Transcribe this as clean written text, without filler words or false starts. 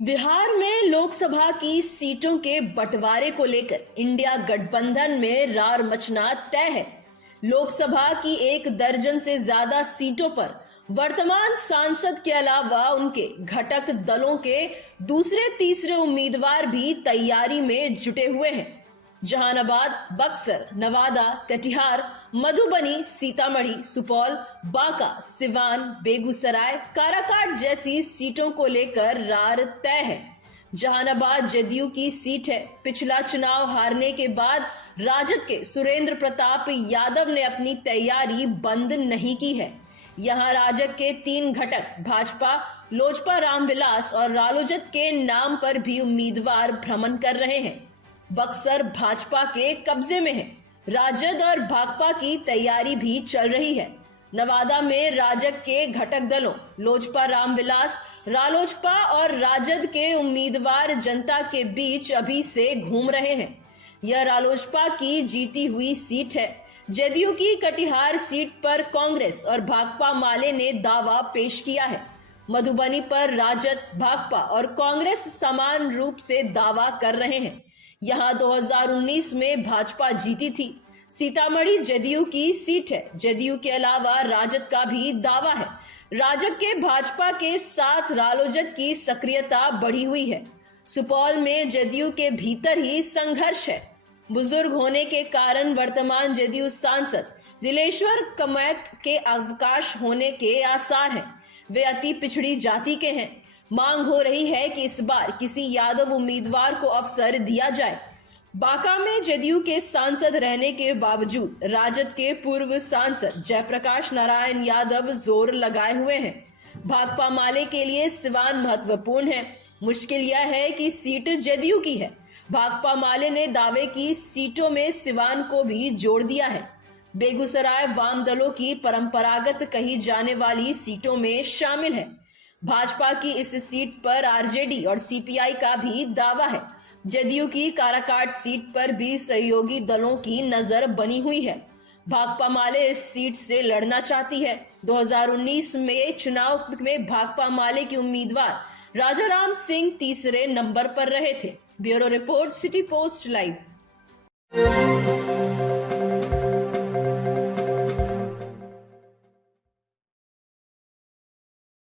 बिहार में लोकसभा की सीटों के बंटवारे को लेकर इंडिया गठबंधन में रार मचना तय है। लोकसभा की 1 दर्जन से ज्यादा सीटों पर वर्तमान सांसद के अलावा उनके घटक दलों के दूसरे तीसरे उम्मीदवार भी तैयारी में जुटे हुए हैं। जहानाबाद, बक्सर, नवादा, कटिहार, मधुबनी, सीतामढ़ी, सुपौल, बांका, सिवान, बेगूसराय, काराकाट जैसी सीटों को लेकर रार तय है। जहानाबाद जदयू की सीट है। पिछला चुनाव हारने के बाद राजद के सुरेंद्र प्रताप यादव ने अपनी तैयारी बंद नहीं की है। यहाँ राजद के 3 घटक भाजपा, लोजपा रामविलास और रालोजद के नाम पर भी उम्मीदवार भ्रमण कर रहे हैं। बक्सर भाजपा के कब्जे में है। राजद और भाकपा की तैयारी भी चल रही है। नवादा में राजद के घटक दलों लोजपा रामविलास, रालोजपा और राजद के उम्मीदवार जनता के बीच अभी से घूम रहे हैं। यह रालोजपा की जीती हुई सीट है। जदयू की कटिहार सीट पर कांग्रेस और भाकपा माले ने दावा पेश किया है। मधुबनी पर राजद, भाकपा और कांग्रेस समान रूप से दावा कर रहे हैं। यहाँ 2019 में भाजपा जीती थी। सीतामढ़ी जदयू की सीट है। जदयू के अलावा राजद का भी दावा है। राजद के भाजपा के साथ रालोजद की सक्रियता बढ़ी हुई है। सुपौल में जदयू के भीतर ही संघर्ष है। बुजुर्ग होने के कारण वर्तमान जदयू सांसद दिलेश्वर कमैत के अवकाश होने के आसार हैं। वे अति पिछड़ी जाति के हैं। मांग हो रही है कि इस बार किसी यादव उम्मीदवार को अवसर दिया जाए। बांका में जदयू के सांसद रहने के बावजूद राजद के पूर्व सांसद जयप्रकाश नारायण यादव जोर लगाए हुए हैं। भाकपा माले के लिए सिवान महत्वपूर्ण है। मुश्किल यह है कि सीट जदयू की है। भाकपा माले ने दावे की सीटों में सिवान को भी जोड़ दिया है। बेगूसराय वाम दलों की परंपरागत कही जाने वाली सीटों में शामिल है। भाजपा की इस सीट पर आरजेडी और सीपीआई का भी दावा है। जदयू की काराकाट सीट पर भी सहयोगी दलों की नजर बनी हुई है। भाकपा माले इस सीट से लड़ना चाहती है। 2019 में चुनाव में भाकपा माले के उम्मीदवार राजाराम सिंह तीसरे नंबर पर रहे थे। Bureau report, city post live.